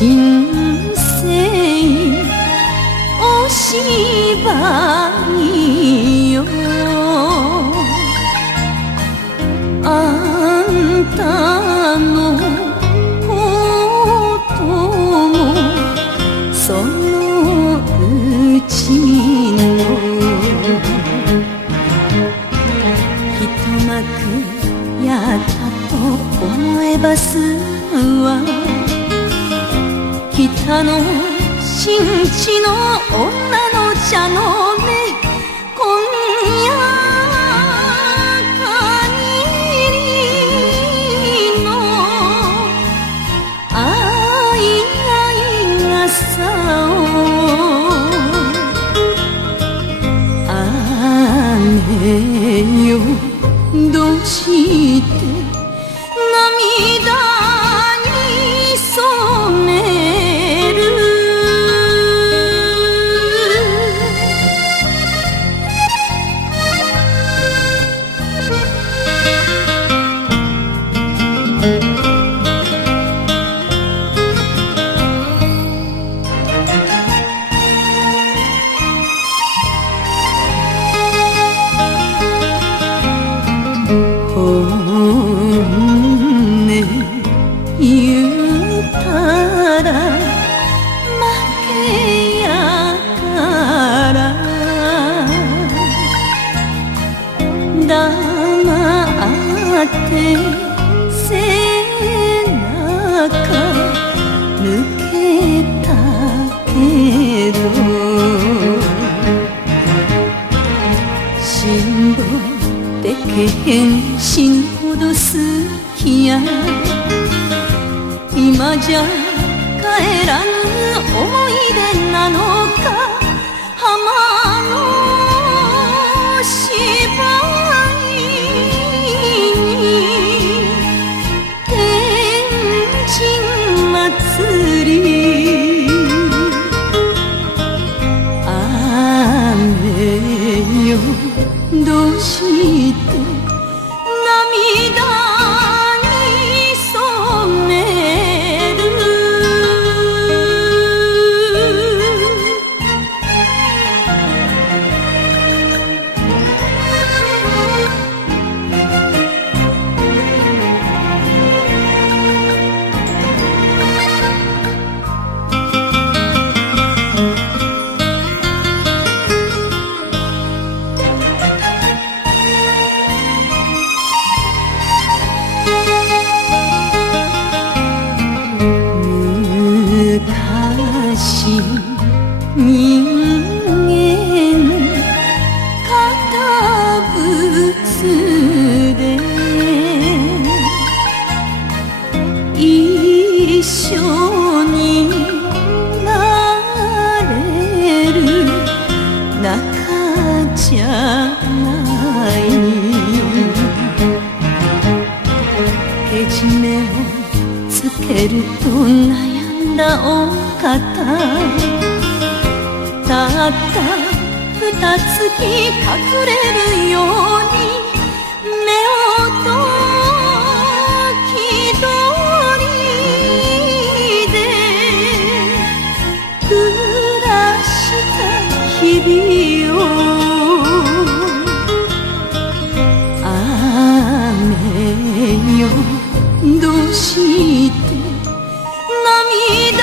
人生お芝居よ、あんたのこともそのうちの一幕やったと思えばすは北の新地の女の茶の目、今夜限りの愛が傘を雨よどうして涙に染める。言うたら負けやから黙って背中抜けたけど辛抱でけへん死ぬほど好きや、今じゃ帰らぬ思い出なのか、浜の芝居に天神祭り、雨よどうして涙人間堅物で一緒になれる仲じゃない、けじめをつけると悩んだお方、たった二月隠れるように目をと気取りで暮らした日々を雨よどうして涙